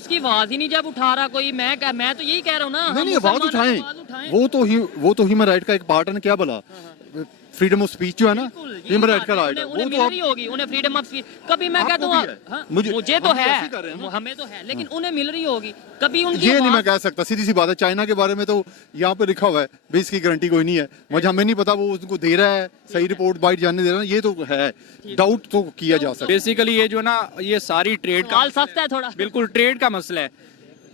उसकी आवाज ही नहीं जब उठा रहा कोई। मैं तो यही कह रहा हूँ ना, नहीं आवाज उठाएं, वो तो ह्यूमन राइट का एक पार्ट है ना, क्या बोला, फ्रीडम ऑफ स्पीच जो है ना, ह्यूमन राइट का राइट है, उन्हें वो मिल रही होगी, उन्हें फ्रीडम ऑफ स्पीच। कभी मैं कहता हूँ मुझे तो है, हमें तो है, लेकिन उन्हें मिल रही होगी कभी उनकी। ये नहीं मैं कह सकता, सीधी सी बात है। चाइना के बारे में तो यहाँ पे लिखा हुआ है भाई, इसकी गारंटी कोई नहीं है, मुझे हमें नहीं पता वो उनको दे रहा है सही रिपोर्ट बाइट जानने दे रहा है, ये तो है, डाउट तो किया जा सकता है। बेसिकली ये जो ना, ये सारी ट्रेड का माल सस्ता है थोड़ा, बिल्कुल ट्रेड का मसला है।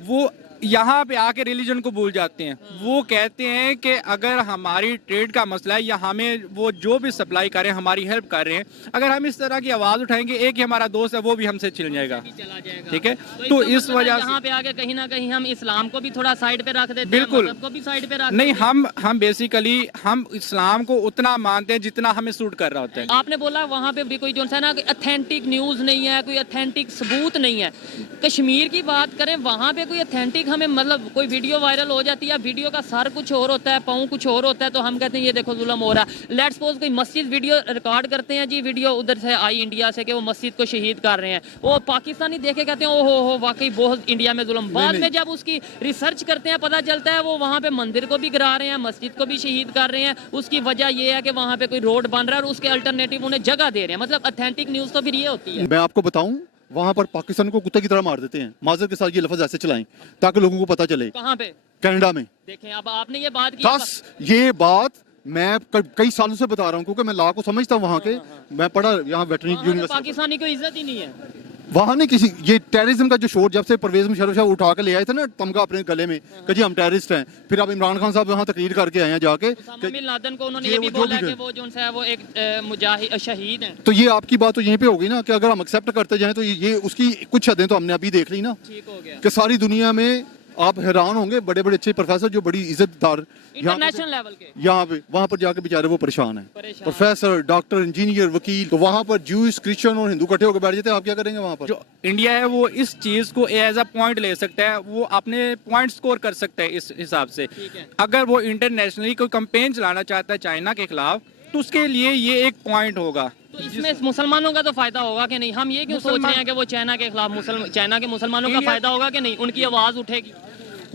वो यहाँ पे आके रिलीजन को भूल जाते हैं। वो कहते हैं कि अगर हमारी ट्रेड का मसला है या हमें वो जो भी सप्लाई कर रहे हैं, हमारी हेल्प कर रहे हैं, अगर हम इस तरह की आवाज उठाएंगे, एक ही हमारा दोस्त है वो भी हमसे छिल जाएगा, ठीक है। तो इस वजह से यहाँ पे आके कहीं ना कहीं हम इस्लाम को भी थोड़ा साइड पे रख देते हैं, बिल्कुल मज़हब को भी साइड पे रख नहीं, देते हैं। हम बेसिकली हम इस्लाम को उतना मानते हैं जितना हमें सूट कर रहा होता है। आपने बोला वहाँ पे भी कोई जो है ना ऑथेंटिक न्यूज नहीं है, कोई ऑथेंटिक सबूत नहीं है। कश्मीर की बात करें, वहाँ पे कोई ऑथेंटिक हमें मतलब कोई वीडियो वायरल हो जाती है, वीडियो का सर कुछ और होता है, पाँव कुछ और होता है, तो हम कहते हैं ये देखो जुल्म हो रहा है। लेट्स सपोज कोई मस्जिद वीडियो रिकॉर्ड करते हैं जी, वीडियो उधर से आई इंडिया से कि वो मस्जिद को शहीद कर रहे हैं, वो पाकिस्तानी देखे कहते हैं ओहो हो वाकई बहुत इंडिया में जुल्म। बाद में जब उसकी रिसर्च करते हैं पता चलता है वो वहाँ पे मंदिर को भी गिरा रहे हैं, मस्जिद को भी शहीद कर रहे हैं। उसकी वजह ये है कि वहाँ पे कोई रोड बन रहा है और उसके अल्टरनेटिव उन्हें जगह दे रहे हैं। मतलब ऑथेंटिक न्यूज तो फिर ये होती है। मैं आपको बताऊं, वहां पर पाकिस्तान को कुत्ते की तरह मार देते हैं, माजर के साथ ये लफ्ज ऐसे चलाएं ताकि लोगों को पता चले। कहाँ पे? कनाडा में। देखें, अब आपने ये बात की, बस ये बात मैं कई सालों से बता रहा हूँ, क्योंकि मैं लॉ को समझता हूँ वहाँ के, मैं पढ़ा यहाँ वेटरनरी यूनिवर्सिटी। पाकिस्तानी को इज्जत ही नहीं है वहाँ नहीं किसी, ये टेररिज्म का जो शोर जब से परवेज मुशर्रफ साहब उठा के ले आए थे ना तमगा अपने गले में कि जी हम टेररिस्ट हैं, फिर अब इमरान खान साहब वहाँ तकरीर करके आए हैं जाके, बिन लादेन को उन्होंने ये भी बोला कि वो जो है वो एक मुजाहिद शहीद हैं। तो ये आपकी बात तो यहीं पे होगी ना कि अगर हम एक्सेप्ट करते जाएं तो ये उसकी कुछ हदें तो हमने अभी देख ली ना, ठीक हो गया कि सारी दुनिया में आप हैरान होंगे, बड़े बड़े अच्छे प्रोफेसर जो बड़ी इज्जतदार इंटरनेशनल लेवल के, यहाँ पे वहाँ पर जाके बेचारे वो परेशान हैं, प्रोफेसर, डॉक्टर, इंजीनियर, वकील। तो वहाँ पर जूस, क्रिश्चियन और हिंदू इकट्ठे होकर बैठ जाते हैं, आप क्या करेंगे वहाँ पर? जो इंडिया है वो इस चीज को एज अ पॉइंट ले सकता है, वो अपने पॉइंट स्कोर कर सकता है इस हिसाब से। अगर वो इंटरनेशनली कोई कैंपेन चलाना चाहता है चाइना के खिलाफ, तो उसके लिए ये एक पॉइंट होगा। तो इसमें मुसलमानों का तो फायदा होगा कि नहीं? हम ये क्यों सोच रहे हैं कि वो चाइना के खिलाफ चाइना के मुसलमानों का फायदा होगा कि नहीं, उनकी आवाज उठेगी?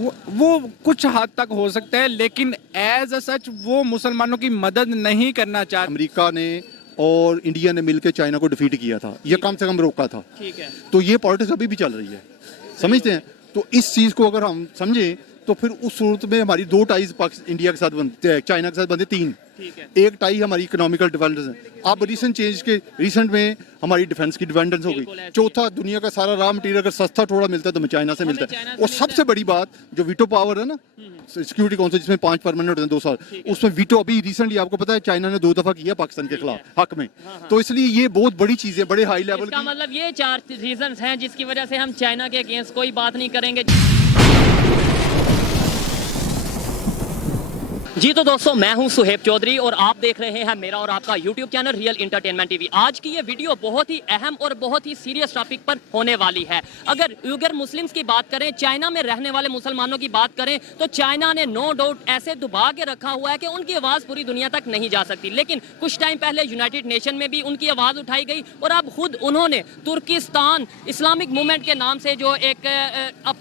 वो कुछ हद तक हो सकता है, लेकिन एज सच वो मुसलमानों की मदद नहीं करना चाहते। अमेरिका ने और इंडिया ने मिलकर चाइना को डिफीट किया था, ये कम से कम रोका था, ठीक है। तो ये पॉलिटिक्स अभी भी चल रही है, समझते हैं? तो इस चीज को अगर हम समझें तो फिर उस सूरत में हमारी दो टाइज इंडिया के साथ बनते हैं, चाइना के साथ बनते 3। एक टाई हमारी इकोनॉमिकल डिपेंडेंस है। अब रिसेंट में हमारी डिफेंस की डिपेंडेंस हो गई। चौथा, दुनिया का सारा रॉ मटेरियल अगर सस्ता थोड़ा मिलता है तो चाइना से मिलता है। और सबसे बड़ी बात जो वीटो पावर है ना सिक्योरिटी काउंसिल, जिसमें 5 परमानेंट होते हैं 2 साल, उसमें वीटो अभी रिसेंटली आपको पता है चाइना ने 2 दफा किया पाकिस्तान के खिलाफ हक में। तो इसलिए ये बहुत बड़ी चीज है, बड़े हाई लेवल की। मतलब ये 4 रीजन हैं जिसकी वजह से हम चाइना के अगेंस्ट कोई बात नहीं करेंगे। जी तो दोस्तों, मैं हूं सुहेब चौधरी और आप देख रहे हैं मेरा और आपका YouTube channel real entertainment TV. आज की ये वीडियो बहुत ही अहम और बहुत ही सीरियस टॉपिक पर होने वाली है। अगर उइगर मुस्लिम्स की बात करें, चाइना में रहने वाले मुसलमानों की बात करें, तो चाइना ने नो डाउट ऐसे दबा के रखा हुआ है कि उनकी आवाज़ पूरी दुनिया तक नहीं जा सकती। लेकिन कुछ टाइम पहले यूनाइटेड नेशन में भी उनकी आवाज़ उठाई गई और अब खुद उन्होंने तुर्किस्तान इस्लामिक मूवमेंट के नाम से जो एक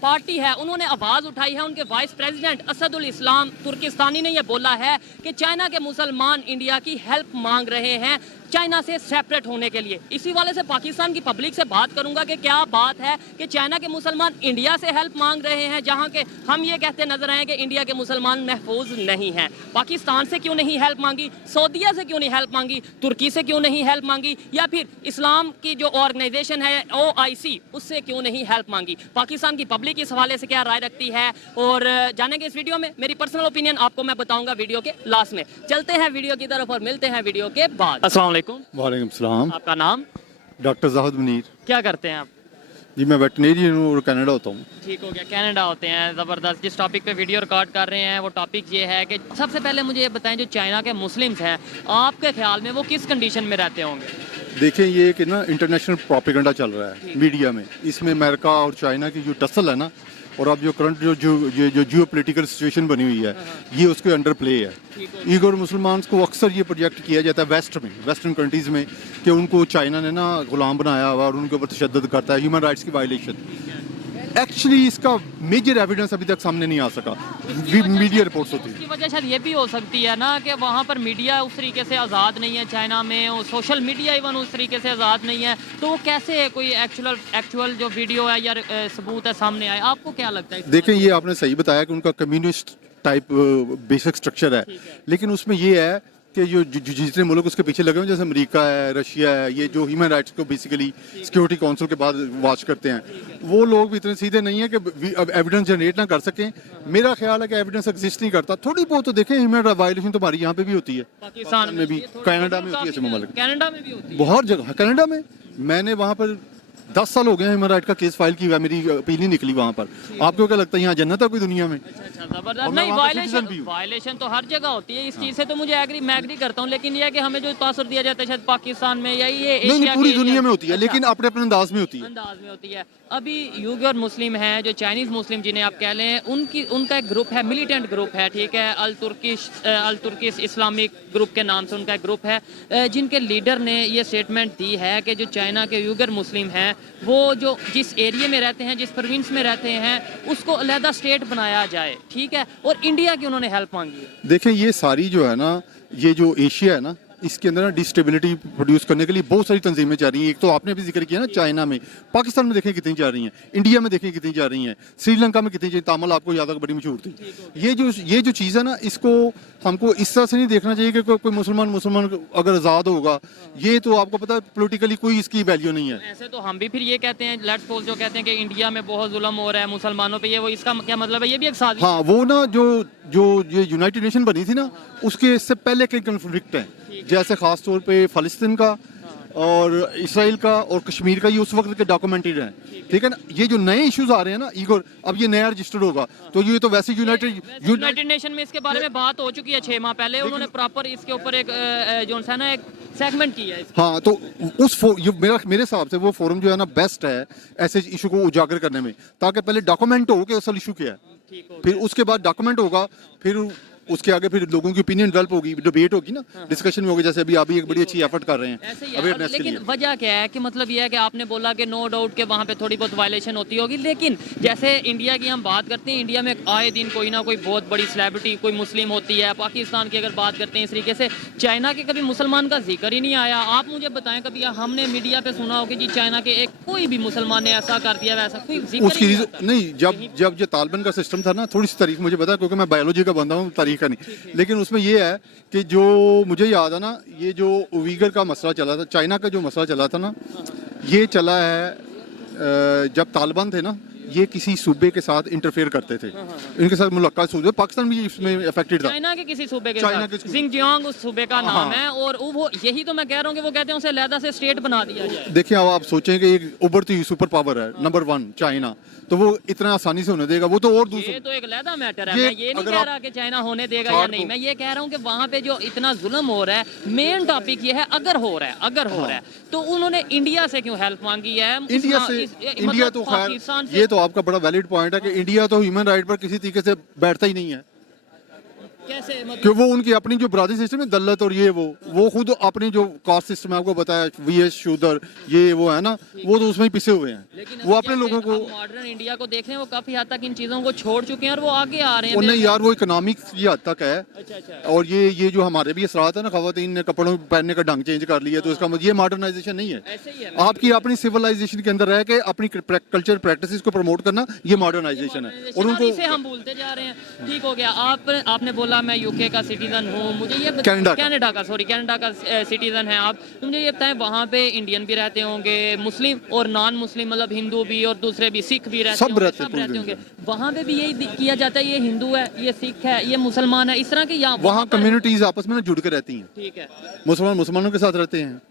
पार्टी है, उन्होंने आवाज़ उठाई है। उनके वाइस प्रेसिडेंट असदुल इस्लाम तुर्किस्तानी ने बोला है कि चाइना के मुसलमान इंडिया की हेल्प मांग रहे हैं चाइना से सेपरेट होने के लिए। इसी वाले से पाकिस्तान की पब्लिक से बात करूंगा कि क्या बात है कि चाइना के मुसलमान इंडिया से हेल्प मांग रहे हैं, जहां के हम ये कहते नजर आए कि इंडिया के मुसलमान महफूज नहीं हैं। पाकिस्तान से क्यों नहीं हेल्प मांगी, सऊदीया से क्यों नहीं हेल्प मांगी, तुर्की से क्यों नहीं हेल्प मांगी, या फिर इस्लाम की जो ऑर्गेनाइजेशन है OIC उससे क्यों नहीं हेल्प मांगी? पाकिस्तान की पब्लिक इस हवाले से क्या राय रखती है और जानेंगे इस वीडियो में। मेरी पर्सनल ओपिनियन आपको मैं बताऊंगा वीडियो के लास्ट में। चलते हैं वीडियो की तरफ और मिलते हैं वीडियो के बाद। अस्सलाम वालेकुम सलाम। आपका नाम? डॉक्टर जाहिद मुनीर। क्या करते हैं आप? जी मैं वेटरनरियन हूँ और कनाडा होता हूँ। ठीक हो गया, कनाडा होते हैं, ज़बरदस्त। जिस टॉपिक पे वीडियो रिकॉर्ड कर रहे हैं वो टॉपिक ये है कि सबसे पहले मुझे ये बताएं, जो चाइना के मुस्लिम्स हैं आपके ख्याल में वो किस कंडीशन में रहते होंगे? देखें, ये कि ना इंटरनेशनल प्रोपेगेंडा चल रहा है मीडिया में, इसमें अमेरिका और चाइना की जो टसल है ना, और अब जो करंट जो जियो पोलिटिकल सिचुएशन बनी हुई है, ये उसके अंडर प्ले है। उइगर मुसलमान को अक्सर ये प्रोजेक्ट किया जाता है वेस्टर्न कंट्रीज़ में कि उनको चाइना ने ना गुलाम बनाया हुआ और उनके ऊपर तशद्दुद करता है, ह्यूमन राइट्स की वायलेशन। एक्चुअली इसका मेजर एविडेंस अभी तक सामने नहीं आ सका, मीडिया रिपोर्ट्स होती है। उसकी वजह शायद ये भी हो सकती है ना कि वहाँ पर मीडिया उस तरीके से आज़ाद नहीं है चाइना में, और सोशल मीडिया इवन उस तरीके से आज़ाद नहीं है, तो वो कैसे कोई एक्चुअल जो वीडियो है या सबूत है सामने आए? आपको क्या लगता है? देखें, ये आपने सही बताया कि उनका कम्युनिस्ट टाइप बेसिक स्ट्रक्चर है, लेकिन उसमें ये है कि जितने मुल्क उसके पीछे लगे हुए हैं, जैसे अमेरिका है, रशिया है, ये जो ह्यूमन राइट्स को बेसिकली सिक्योरिटी काउंसिल के बाद वॉच करते हैं, वो लोग भी इतने सीधे नहीं है कि अब एविडेंस जनरेट ना कर सकें। मेरा ख्याल है कि एविडेंस एग्जिस्ट नहीं करता, थोड़ी बहुत तो देखें, ह्यूमन राइट वायलेशन तो हमारी यहाँ पे भी होती है, पाकिस्तान में भी, कनाडा में होती है, ऐसे मुल्क कनाडा में भी होती है, बहुत जगह। कनाडा में मैंने वहाँ पर 10 साल हो गए ह्यूमन राइट का केस फाइल किया, मेरी अपील नहीं निकली वहाँ पर। आपको क्या लगता है यहाँ जन्नत है कोई दुनिया में? अच्छा, जबरदस्त। और मैं नहीं, वहाँ का citizen भी हूँ। वायलेशन तो हर जगह होती है, इस चीज़ से तो मैं एग्री करता हूँ, लेकिन ये है कि हमें जो तासुर दिया जाता है शायद पाकिस्तान में या ये नहीं, एशिया पूरी के दुनिया एरिया- में होती है, अच्छा, लेकिन अपने अपने अंदाज में होती है। अंदाज में होती है। अभी यूगर मुस्लिम हैं, जो चाइनीज मुस्लिम जिन्हें आप कह लें, उनका एक ग्रुप है, मिलिटेंट ग्रुप है, ठीक है, अल तुर्किश इस्लामिक ग्रुप के नाम से उनका एक ग्रुप है, जिनके लीडर ने ये स्टेटमेंट दी है कि जो चाइना के यूगर मुस्लिम हैं, वो जो जिस एरिया में रहते हैं, जिस प्रोविंस में रहते हैं, उसको अलहदा स्टेट बनाया जाए, ठीक है, और इंडिया की उन्होंने हेल्प मांगी है। देखें, ये सारी जो है ना, ये जो एशिया है ना, इसके अंदर ना डिस्टेबिलिटी प्रोड्यूस करने के लिए बहुत सारी तंजीमें जा रही हैं। एक तो आपने भी जिक्र किया ना, चाइना में, पाकिस्तान में देखें कितनी जा रही हैं, इंडिया में देखें कितनी जा रही हैं, श्रीलंका में कितनी जा रही, तामिल आपको याद है बड़ी मशहूर थी। ये जो चीज़ है ना, इसको हमको इस तरह से नहीं देखना चाहिए कि कोई मुसलमान अगर आज़ाद होगा, ये तो आपको पता है पोलिटिकली कोई इसकी वैल्यू नहीं है। ऐसे तो हम भी फिर ये कहते हैं, लेट्स सपोज जो कहते हैं कि इंडिया में बहुत जुल्म हो रहा है मुसलमानों पे, ये वो इसका क्या मतलब है? ये भी एक साजिश। हाँ, वो ना जो ये यूनाइटेड नेशन बनी थी ना, उसके इससे पहले के कन्फ्लिक्ट हैं, जैसे खास तौर पे फ़लस्तीन का और इसराइल का और कश्मीर का, ये उस वक्त के डॉक्यूमेंटेड हैं, ठीक है ना। ये जो नए इश्यूज आ रहे हैं ना, ईगोर, अब ये नया रजिस्टर्ड होगा, तो ये तो वैसे यूनाइटेड नेशन में इसके बारे में बात हो चुकी है 6 माह पहले, उन्होंने प्रॉपर इसके ऊपर एक जो है ना एक सेगमेंट किया है। हाँ, तो मेरे हिसाब से वो फोरम जो है ना बेस्ट है ऐसे इशू को उजागर करने में, ताकि पहले डॉक्यूमेंट हो कि असल इशू क्या है, फिर उसके बाद डॉक्यूमेंट होगा, फिर उसके आगे फिर लोगों की ओपिनियन डेवलप होगी, डिबेट होगी ना, डिस्कशन में होगी, जैसे अभी आप एक बड़ी अच्छी एफर्ट कर रहे हैं ऐसे ही है। अवेयरनेस के लेकिन लिए। वजह क्या है कि मतलब ये है कि आपने बोला कि नो डाउट के वहाँ पे थोड़ी बहुत वायलेशन होती होगी, लेकिन जैसे इंडिया की हम बात करते हैं, इंडिया में आए दिन कोई ना कोई बहुत बड़ी सेलिब्रिटी कोई मुस्लिम होती है। पाकिस्तान की अगर बात करते हैं इस तरीके से, चाइना के कभी मुसलमान का जिक्र ही नहीं आया। आप मुझे बताएं, कभी हमने मीडिया पे सुना हो कि जी चाइना के एक कोई भी मुसलमान ने ऐसा कर दिया, वैसा कोई जिक्र उसकी ही रीजन नहीं, जब जो तालिबान का सिस्टम था ना, थोड़ी सी तारीख मुझे पता है क्योंकि मैं बायोलॉजी का बंदा हूँ, तारीख का नहीं, लेकिन उसमें ये है कि जो मुझे याद है ना, ये जो उइगर का मसला चला था, चाइना का जो मसला चला था ना, ये चला है जब तालिबान थे ना, ये किसी सूबे के साथ इंटरफेयर करते थे, इनके साथ मुलाकात सूबे, पाकिस्तान भी इसमें अफेक्टेड था। चाइना के किसी सूबे के चाइना साथ, के जिंगजियांग उस सूबे का नाम हाँ। है, और वो यही तो मैं कह रहा हूँ कि वो कहते हैं उसे अलहदा से स्टेट बना दिया जाए। देखिए, अब आप सोचें कि एक उभरती हुई सुपर पावर है नंबर 1 चाइना, तो वो इतना आसानी से होने देगा? वो तो और ये दूसरा, तो एक अलहदा मैटर है। ये मैं ये नहीं अगर कह आप रहा कि चाइना होने देगा या नहीं, मैं ये कह रहा हूँ कि वहाँ पे जो इतना जुल्म हो रहा है, मेन टॉपिक ये है, अगर हो रहा है तो उन्होंने इंडिया से क्यों हेल्प मांगी है? इंडिया से इंडिया तो खैर, ये तो आपका बड़ा वैलिड पॉइंट है कि इंडिया तो ह्यूमन राइट पर किसी तरीके से बैठता ही नहीं है, कैसे मतलब? कि वो उनकी अपनी जो बरादरी सिस्टम है, दल्लत और ये वो खुद अपनी जो कास्ट सिस्टम है, आपको बताया वीएस शूदर, ये वो है ना, वो तो उसमें ही पिसे हुए हैं, लेकिन वो अपने लोगों को। मॉडर्न इंडिया को देख रहे हैं, वो काफी हद तक इन चीजों को छोड़ चुके हैं और वो आगे आ रहे हैं। और नहीं यार, वो इकोनॉमिक्स की हद तक है, अच्छा। और ये जो हमारे भी असरात है ना, खवातीन ने कपड़ों पहनने का ढंग चेंज कर लिया, तो इसका मतलब ये मॉडर्नाइजेशन नहीं है। ऐसे ही है। आपकी अपनी सिविलाइजेशन के अंदर रह के अपनी कल्चर प्रैक्टिसेस को प्रमोट करना, ये मॉडर्नाइजेशन है, और उनको इसे हम भूलते जा रहे हैं। ठीक हो गया, आपने बोला मैं यूके का सिटीजन हूँ, मुझे ये कनाडा का सिटीजन है आप, तो मुझे ये बताएं, वहाँ पे इंडियन भी रहते होंगे, मुस्लिम और नॉन मुस्लिम, मतलब हिंदू भी और दूसरे भी, सिख भी रहते सब रहते होंगे। वहाँ पे भी यही किया जाता है, ये हिंदू है, ये सिख है, ये मुसलमान है, इस तरह के यहाँ वहाँ कम्युनिटीज आपस में ना जुड़ के रहती हैं। ठीक है, मुसलमानों के साथ रहते हैं,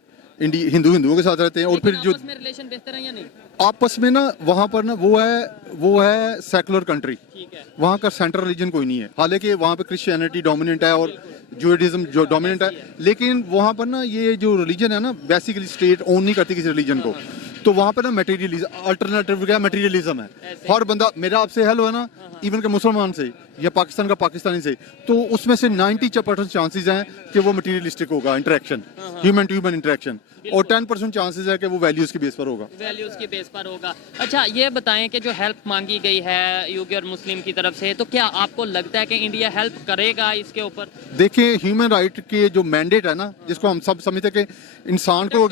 हिंदुओं के साथ रहते हैं, और फिर जो आपस में रिलेशन बेहतर है या नहीं? आपस में ना वहाँ पर ना वो है सेकुलर कंट्री, ठीक है, वहाँ का सेंट्रल रिलीजन कोई नहीं है, हालांकि वहाँ पे क्रिश्चियनिटी डोमिनेंट है और जुडाइज्म जो डोमिनेंट है, लेकिन वहाँ पर ना ये जो रिलीजन है ना, बेसिकली स्टेट ओन नहीं करती किसी रिलीजन को, तो वहाँ पे ना मटेरियलिज्म, अल्टरनेटिव क्या मटेरियलिज्म है। हर बंदा, मेरा आपसे हेलो है ना, इवन के मुसलमान से या पाकिस्तान का पाकिस्तानी से, तो उसमें से 90% चांसेस हैं कि वो मटेरियलिस्टिक होगा interaction, human to human interaction. और 10% चांसेस है कि वो वैल्यूज के बेस पर होगा। वैल्यूज के बेस पर होगा। अच्छा ये बताएं कि जो हेल्प मांगी गई है यूगर मुस्लिम की तरफ से, तो क्या आपको लगता है कि इंडिया हेल्प करेगा इसके ऊपर? देखिए ह्यूमन राइट के जो मैंडेट है ना, जिसको हम सब समझते हैं कि इंसान को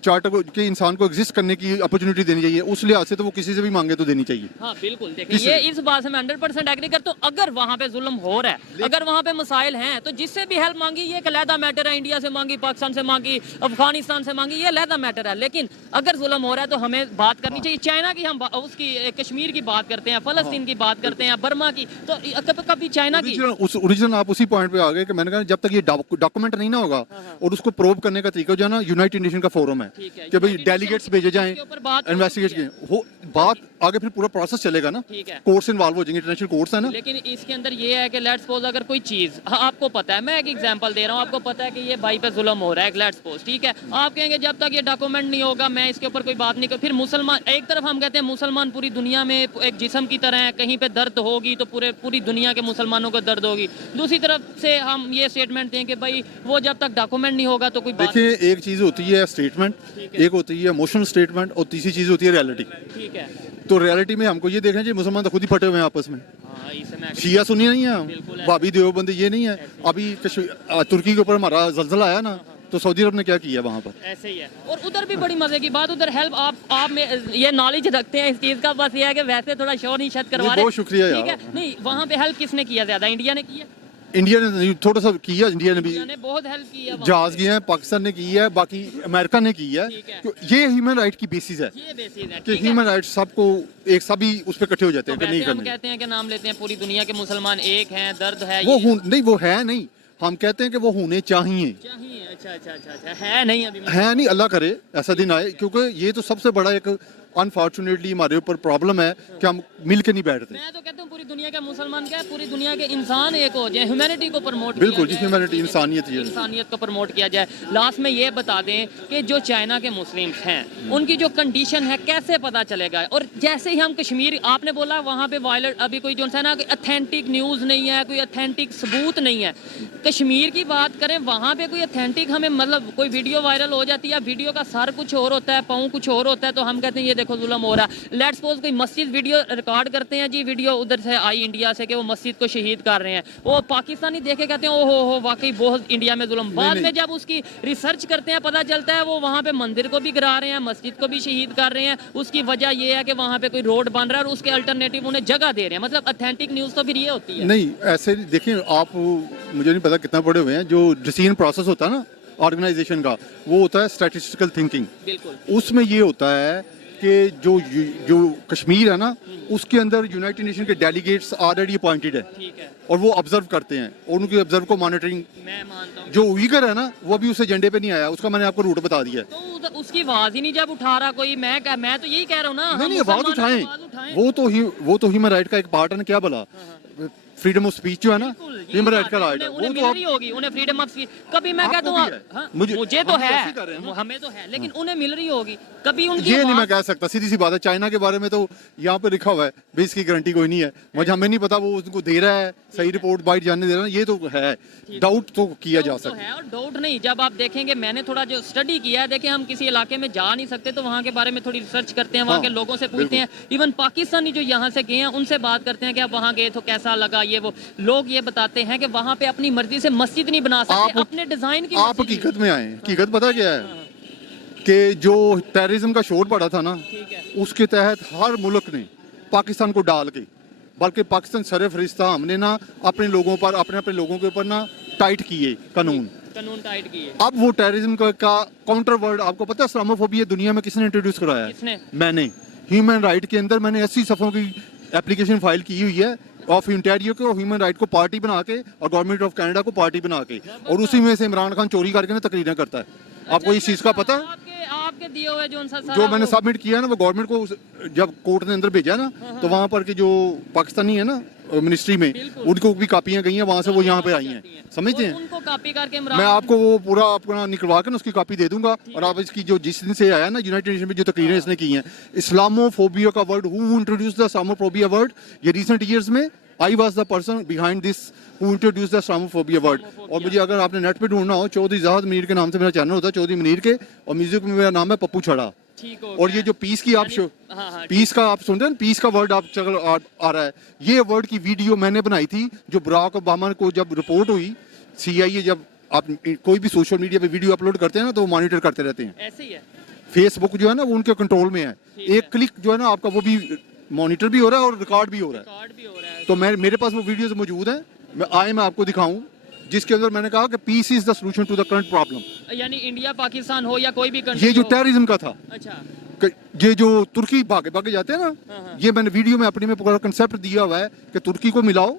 चार्टर को कि इंसान को एग्जिस्ट करने की अपॉर्चुनिटी देनी चाहिए, उस लिहाज से तो वो किसी से भी मांगे तो देनी चाहिए। हाँ बिल्कुल, देखिए ये इस बात से मैं 100% एग्री करता हूँ। अगर वहाँ पे जुल्म हो रहा है, अगर वहाँ पे मसाइल हैं, तो जिससे भी हेल्प मांगी ये एक अलहदा मैटर है। इंडिया से मांगी, पाकिस्तान से मांगी, अफगानिस्तान से मांगी, ये अलहदा मैटर है। लेकिन अगर जुल्म हो रहा है तो हमें बात करनी चाहिए। चाइना की हम उसकी कश्मीर की बात करते हैं, फलस्तीन की बात करते हैं, बर्मा की, तो कभी चाइना की ओरिजिनल आप उसी पॉइंट पे आ गए कि मैंने कहा जब तक ये डॉक्यूमेंट नहीं ना होगा और उसको प्रोव करने का तरीका जो है ना, यूनाइटेड नेशन का फोरम है कि भाई डेलीगेट्स भेजे जाएं, इन्वेस्टिगेट हो, बात आगे फिर पूरा प्रोसेस चलेगा ना, कोर्ट्स इन्वॉल्व हो जाएंगे, इंटरनेशनल कोर्ट्स है ना। लेकिन इसके अंदर ये है कि लेट्स सपोज अगर कोई चीज आपको पता है, मैं एक एग्जांपल दे रहा हूँ, आपको पता है कि ये भाई पे जुल्म हो रहा है, लेट्स सपोज, ठीक है, आप कहेंगे जब तक ये डॉक्यूमेंट नहीं होगा मैं इसके ऊपर कोई बात नहीं कर। फिर मुसलमान, एक तरफ हम कहते हैं मुसलमान पूरी दुनिया में एक जिस्म की तरह है, कहीं पे दर्द होगी तो पूरी दुनिया के मुसलमानों को दर्द होगी। दूसरी तरफ से हम ये स्टेटमेंट दें कि भाई वो जब तक डॉक्यूमेंट नहीं होगा तो कोई बात। देखिए एक चीज होती है स्टेटमेंट, एक होती है इमोशनल स्टेटमेंट, और तीसरी चीज होती है रियलिटी। ठीक है, तो रियलिटी में हमको ये देखना चाहिए मुसलमान तो खुद ही फटे हुए हैं आपस में। शिया सुन्नी नहीं है हम, भाभी देवबंदी ये नहीं है। अभी तुर्की के ऊपर हमारा जल्जला आया ना, तो सऊदी अरब ने क्या किया वहाँ पर, ऐसे ही है। और उधर भी बड़ी मजे की बात, उधर हेल्प आप में ये नॉलेज रखते हैं इस चीज का, बस ये है कि वैसे थोड़ा शो नहीं शत करवा रहे। बहुत शुक्रिया यार। ठीक है, नहीं वहाँ पे हेल्प किसने किया ज्यादा, इंडिया ने किया? इंडिया ने थोड़ा सा किया, इंडिया ने भी बहुत हेल्प की है, जहाज किए हैं, पाकिस्तान ने की है, बाकी अमेरिका ने की है। तो ये ह्यूमन राइट की बेसिस है, ये बेसिस है कि ह्यूमन राइट सबको एक सभी उस पर इकट्ठे हो जाते हैं कि नहीं हम करने। कहते हैं कि नाम लेते हैं पूरी दुनिया के मुसलमान एक हैं, दर्द है वो नहीं, वो है नहीं, हम कहते हैं कि वो होने चाहिए। अच्छा अच्छा अच्छा अच्छा, है नहीं अभी, है नहीं, अल्लाह करे ऐसा दिन आए, क्योंकि ये तो सबसे बड़ा एक अनफॉर्चुनेटली हमारे ऊपर प्रॉब्लम है कि हम मिल के नहीं बैठते। मैं तो कहता हूँ पूरी दुनिया के मुसलमान क्या, पूरी दुनिया के इंसान एक हो जाए, ह्यूमैनिटी को प्रमोट बिल्कुल जी, ह्यूमैनिटी इंसानियत को प्रमोट किया जाए। लास्ट में ये बता दें कि जो चाइना के मुस्लिम्स हैं उनकी जो कंडीशन है कैसे पता चलेगा? और जैसे ही हम कश्मीर, आपने बोला वहाँ पे वायलेंट, अभी कोई जो है ना अथेंटिक न्यूज़ नहीं है, कोई अथेंटिक सबूत नहीं है। कश्मीर की बात करें, वहाँ पे कोई अथेंटिक हमें मतलब कोई वीडियो वायरल हो जाती है, वीडियो का सर कुछ और होता है, पाँव कुछ और होता है, तो हम कहते हैं ये देखो जुल्म हो रहा है। लेट्स सपोज कोई मस्जिद वीडियो रिकॉर्ड करते हैं जी, वीडियो उधर से आई इंडिया से कि वो मस्जिद को शहीद कर रहे हैं, वो पाकिस्तानी देखे कहते हैं ओहो हो वाकई बहुत इंडिया में जुल्म। बाद में जब उसकी रिसर्च करते हैं पता चलता है वो वहाँ पे मंदिर को भी गिरा रहे हैं, मस्जिद को भी शहीद कर रहे हैं। उसकी वजह ये है कि वहाँ पे कोई रोड बन रहा है और उसके अल्टरनेटिव उन्हें जगह दे रहे हैं। मतलब अथेंटिक न्यूज़ तो फिर ये होती है नहीं। ऐसे देखिए आप, मुझे नहीं पता कितना पढ़े हुए हैं, जो डिसीजन प्रोसेस होता है ना ऑर्गेनाइजेशन का, वो होता है स्टैटिस्टिकल थिंकिंग। बिल्कुल, उसमें ये होता है कि जो कश्मीर है ना, उसके अंदर यूनाइटेड नेशन के डेलीगेट्स ऑलरेडी अपॉइंटेड है, ठीक है, और वो ऑब्जर्व करते हैं, और उनकी ऑब्जर्व को मॉनिटरिंग। मैं मानता हूँ जो उइगर है ना, वो अभी उस एजेंडे पे नहीं आया, उसका मैंने आपको रूट बता दिया है। तो उसकी आवाज ही नहीं जब उठा रहा कोई। मैं तो यही कह रहा हूँ ना, नहीं, आवाज उठाएं, वो तो ह्यूमन राइट का एक पार्ट है ना, क्या बोला, फ्रीडम ऑफ स्पीच जो है ना, ह्यूमन राइट का राइट है, उन्हें मिल रही होगी, उन्हें फ्रीडम ऑफ स्पीच। कभी मैं कहता हूँ मुझे तो है, हमें तो है, लेकिन उन्हें मिल रही होगी कभी उनकी। ये नहीं मैं कह सकता, सीधी सी बात है। चाइना के बारे में तो यहाँ पे लिखा हुआ है, भी इसकी गारंटी कोई नहीं है, मुझे हमें नहीं पता वो उनको दे रहा है सही रिपोर्ट बाइट जानने दे रहा है, ये तो है, डाउट तो किया जा सकता है। और डाउट नहीं, जब आप देखेंगे, मैंने थोड़ा जो स्टडी किया है, देखिए हम किसी इलाके में जा नहीं सकते तो वहाँ के बारे में थोड़ी रिसर्च करते हैं, वहाँ के लोगों से पूछते हैं, इवन पाकिस्तानी जो यहाँ से गए हैं उनसे बात करते हैं कि आप वहाँ गए तो कैसा लगा, ये वो। लोग ये बताते हैं कि वहाँ पे अपनी मर्जी से मस्जिद नहीं बना सकते, अपने डिजाइन की। आप हकीकत में आए, हकीकत पता क्या है कि जो टेररिज्म का शोर पड़ा था ना, उसके तहत हर मुल्क ने पाकिस्तान को डाल के, बल्कि पाकिस्तान सरफरिश्ता हमने ना अपने लोगों पर, अपने लोगों के ऊपर ना टाइट किए कानून टाइट किए। अब वो टेररिज्म का काउंटर वर्ड, आपको पता है इस्लामोफोबिया दुनिया में किसने इंट्रोड्यूस कराया है? मैंने ह्यूमन राइट के अंदर मैंने 80 सफ़ों की एप्लीकेशन फाइल की हुई है ऑफ इंटेरियो को, ह्यूमन राइट को पार्टी बना के, और गवर्नमेंट ऑफ कनाडा को पार्टी बना के, और उसी में से इमरान खान चोरी करके ना तकरीरें करता है। आपको इस चीज का पता है? आपके दिए हुए जो मैंने सबमिट किया है ना, वो गवर्नमेंट को जब कोर्ट ने अंदर भेजा ना, तो वहाँ पर के जो पाकिस्तानी है ना मिनिस्ट्री में, उनको भी कापियां गई हैं वहाँ से, वो यहाँ पे आई हैं, समझते हैं? उनको कॉपी करके मैं आपको वो पूरा अपना निकलवा कर उसकी कॉपी दे दूंगा, और आप इसकी जो जिस दिन से आया ना यूनाइटेड नेशन में जो तकरीरें इसने की हैं, इस्लामोफोबिया का word, who introduce the Islamophobia word, ये रिसेंट ईयर्स में I was the person behind this who introduce the Islamophobia word. और मुझे अगर आपने नेट पे ढूंढना हो, चौधरी ज़ाहद मुनीर के नाम से मेरा चैनल होता है, चौधरी मुनीर के, और म्यूजिक में मेरा नाम है पप्पू छड़ा। ठीक हो और गया। ये जो पीस की आप यानी- शो हाँ, पीस का आप सुनते हैं, पीस का वर्ड आप आ रहा है, ये वर्ड की वीडियो मैंने बनाई थी जो बराक ओबामा को जब रिपोर्ट हुई, CIA जब आप कोई भी सोशल मीडिया पे वीडियो अपलोड करते हैं ना तो वो मॉनिटर करते रहते हैं। ऐसे ही है। फेसबुक जो है ना वो उनके कंट्रोल में है, ठीक एक क्लिक जो है ना आपका वो भी मॉनिटर भी हो रहा है और रिकॉर्ड भी हो रहा है। कार्ड भी हो रहा है। तो मेरे पास वो वीडियोस मौजूद हैं, मैं आपको दिखाऊं, जिसके अंदर मैंने कहा कि peace is the solution to the current problem. यानी इंडिया पाकिस्तान हो या कोई भी कंट्री ये जो हो। टेररिज्म का था, अच्छा। ये जो तुर्की भागे भागे जाते हैं हाँ, ना, हाँ। ये मैंने वीडियो में अपने में पूरा कंसेप्ट दिया हुआ है कि तुर्की को मिलाओ,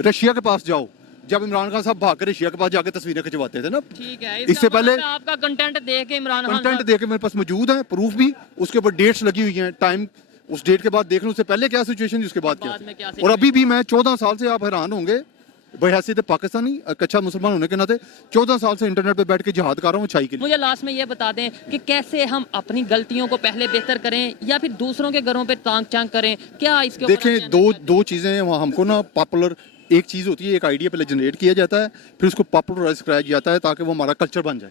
रशिया के पास जाओ। जब इमरान खान साहब भाग कर रशिया के पास जाके तस्वीरें खिंचवाते थे ना, ठीक है। इससे पहले आपका कंटेंट देख के इमरान खान कंटेंट साहब- दे के मेरे पास मौजूद है, प्रूफ भी, उसके ऊपर डेट्स लगी हुई हैं, टाइम उस डेट के बाद देख लो, उससे पहले क्या सिचुएशन थी, उसके बाद बाद में क्या क्या। और अभी भी मैं 14 साल से, आप हैरान होंगे, बहैसियत पाकिस्तानी एक अच्छा मुसलमान होने के नाते 14 साल से इंटरनेट पे बैठ के जिहाद कर रहा हूँ अच्छाई के लिए। मुझे लास्ट में ये बता दें कि कैसे हम अपनी गलतियों को पहले बेहतर करें या फिर दूसरों के घरों पे टांग चांग करें, क्या इसके ऊपर देखें, दो चीजें हैं वहाँ हमको ना, पॉपुलर एक चीज होती है, एक आइडिया पहले जनरेट किया जाता है, फिर उसको पॉपुलराइज कराया जाता है ताकि वो हमारा कल्चर बन जाए।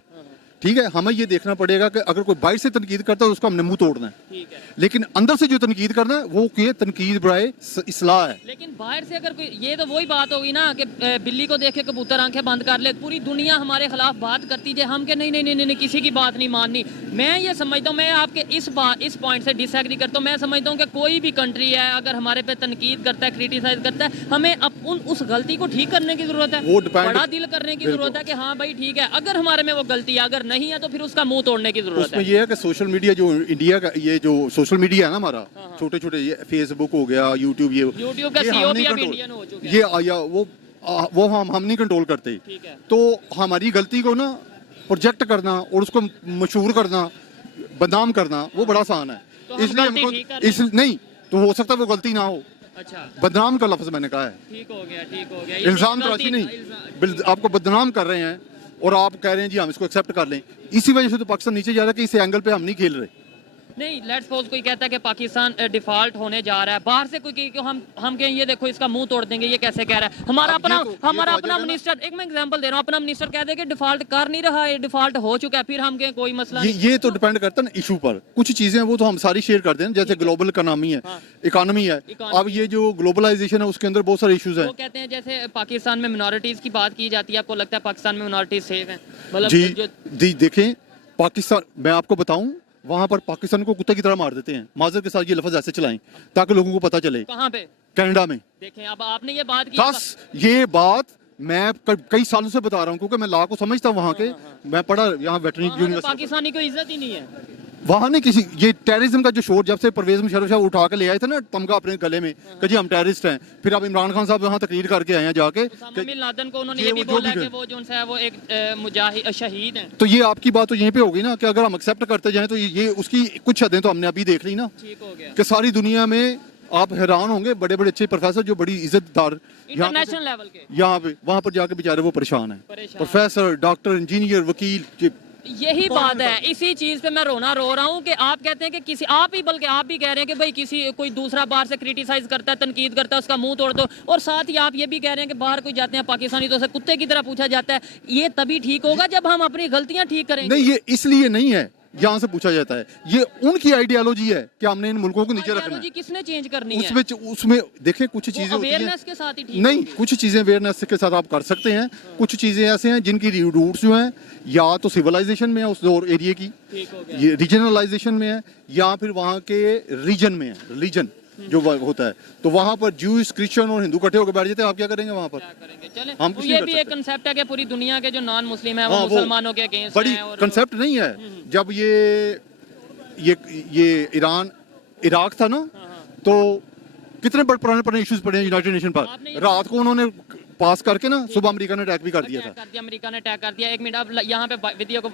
ठीक है, हमें ये देखना पड़ेगा कि अगर कोई बाहर से तनकीद करता है तो उसको हमने मुंह तोड़ना है, ठीक है। लेकिन अंदर से जो तनकीद करना है वो कि तनकीद बराए इस्लाह है। लेकिन बाहर से अगर कोई, ये तो वही बात होगी ना कि बिल्ली को देख के कबूतर आंखें बंद कर ले, पूरी दुनिया हमारे खिलाफ बात करती है, हम के नहीं नहीं नहीं नहीं किसी की बात नहीं माननी। मैं ये समझता हूँ, मैं आपके इस पॉइंट से डिसएग्री करता हूँ। मैं समझता हूँ कि कोई भी कंट्री है अगर हमारे पे तनकीद करता है, क्रिटिसाइज करता है, हमें उस गलती को ठीक करने की जरूरत है, वो depend- बड़ा दिल करने की जरूरत है कि हाँ भाई ठीक है, अगर हमारे में वो गलती है, अगर नहीं है तो फिर उसका मुंह तोड़ने की जरूरत उसमें है। ये है कि सोशल मीडिया जो इंडिया का, ये जो सोशल मीडिया है ना हमारा, छोटे छोटे, ये फेसबुक हो गया, यूट्यूब, YouTube का ये हम CEO नहीं भी अब control- इंडियन हो चुके हैं। ये या वो हम नहीं कंट्रोल करते। ठीक है। तो हमारी गलती को ना प्रोजेक्ट करना और उसको मशहूर करना, बदनाम करना, वो बड़ा आसान है। तो हम इसलिए गलती हमको ठीक कर रहे हैं। नहीं तो हो सकता है वो गलती ना हो, अच्छा, बदनाम का लफ्ज मैंने कहा है, ठीक हो गया, ठीक हो गया। इल्जाम गलती- तराशी नहीं, इल्जाम- आपको बदनाम कर रहे हैं और आप कह रहे हैं जी हम इसको एक्सेप्ट कर लें। इसी वजह से तो पाकिस्तान नीचे जा रहा है कि इस एंगल पे हम नहीं खेल रहे। नहीं, लेट्स सपोज कोई कहता है कि पाकिस्तान डिफॉल्ट होने जा रहा है, बाहर से कोई कि हम कहें ये देखो इसका मुंह तोड़ देंगे, ये कैसे कह रहा है। हमारा अब ये अपना तो आ अपना जाएगा ना। मिनिस्टर, एक मैं एग्जांपल दे रहा हूँ, अपना मिनिस्टर कह दे कि डिफॉल्ट कर नहीं रहा है, डिफॉल्ट हो चुका है, फिर हम कहें कोई मसला नहीं। ये तो डिपेंड करता है ना इशू पर। कुछ चीजें हैं वो तो हम सारी शेयर करते हैं, जैसे ग्लोबल इकोनॉमी है, हाँ। इकोनॉमी है। Economy अब ये जो ग्लोबलाइजेशन है उसके अंदर बहुत सारे इश्यूज हैं। वो कहते हैं जैसे पाकिस्तान में मिनॉरिटीज की बात की जाती है, आपको लगता है पाकिस्तान में मिनॉरिटीज सेफ हैं? मतलब जी जो देखें, पाकिस्तान, मैं आपको बताऊं, वहां पर पाकिस्तान को कुत्ते की तरह मार देते हैं, माजर के साथ ये लफ्ज ऐसे चलाएं ताकि लोगों को पता चले। कहाँ पे कनाडा में देखें, अब आपने ये बात की, बस ये बात मैं कई सालों से बता रहा हूँ क्योंकि मैं लॉ को समझता हूँ वहाँ के, मैं पढ़ा यहाँ वेटरनरी वहाँ तो यूनिवर्सिटी। पाकिस्तानी को इज्जत ही नहीं है। वहाँ नहीं किसी, ये टेररिज्म का जो शोर जब से परवेज मुशर्रफ साहब उठा के ले आए थे ना तमगा अपने गले में कि जी हम टेररिस्ट हैं, फिर अब इमरान खान साहब वहाँ तकरीर करके आए हैं जाके उसामा बिन लादेन को उन्होंने ये ये भी वो जो बोला भी कि है। वो जो है वो एक मुजाहिद शहीद हैं। तो ये आपकी बात तो यहीं पे होगी ना कि अगर हम एक्सेप्ट करते जाएं तो ये उसकी कुछ हदें तो हमने अभी देख ली ना, ठीक हो गया। कि सारी दुनिया में आप हैरान होंगे, बड़े बड़े अच्छे प्रोफेसर जो बड़ी इज्जतदार इंटरनेशनल लेवल के यहाँ पे वहाँ पर जाके बेचारे वो परेशान हैं, परेशान। प्रोफेसर, डॉक्टर, इंजीनियर, वकील। यही बात है, इसी चीज पे मैं रोना रो रहा हूँ कि आप कहते हैं कि किसी, आप ही बल्कि आप भी कह रहे हैं कि भाई किसी कोई दूसरा बाहर से क्रिटिसाइज करता है, तनकीद करता है, उसका मुंह तोड़ दो, और साथ ही आप ये भी कह रहे हैं कि बाहर कोई जाते हैं पाकिस्तानी तो उसे कुत्ते की तरह पूछा जाता है। ये तभी ठीक होगा जब हम अपनी गलतियां ठीक करेंगे। नहीं, ये इसलिए नहीं है, यहाँ से पूछा जाता है, ये उनकी आइडियोलॉजी है कि हमने इन मुल्कों को नीचे रखना आइडियोलॉजी है। किसने चेंज करनी है? उसमें देखें कुछ चीजें होती हैं, अवेयरनेस के साथ ही ठीक नहीं, कुछ चीजें अवेयरनेस के साथ आप कर सकते हैं, कुछ चीजें ऐसे हैं जिनकी रूट्स जो हैं या तो सिविलाइजेशन में है उस दौर एरिया की, ठीक हो गया। ये रीजनलाइजेशन में है, या फिर वहाँ के रीजन में है, रिलीजन जो होता है, तो वहाँ पर ज्यूज, क्रिश्चियन और हिंदू इकट्ठे होकर बैठ जाते हैं। आप क्या करेंगे वहाँ पर? क्या करेंगे? चलें, हम तो कुछ ये नहीं भी कर एक सकते। कंसेप्ट है कि पूरी दुनिया के जो नॉन मुस्लिम है वो हाँ, वो मुसलमानों के अगेंस्ट बड़ी हैं, और कंसेप्ट नहीं है। जब ये ईरान इराक था ना, तो कितने बड़े पुराने पुराने इश्यूज पड़े हैं यूनाइटेड नेशन पर। आपने ये- रात को उन्होंने पास करके ना सुबह अमेरिका ने अटैक भी कर दिया अटैक था। कर दिया, अमेरिका ने अटैक कर दिया। एक मिनट, अब यहाँ पे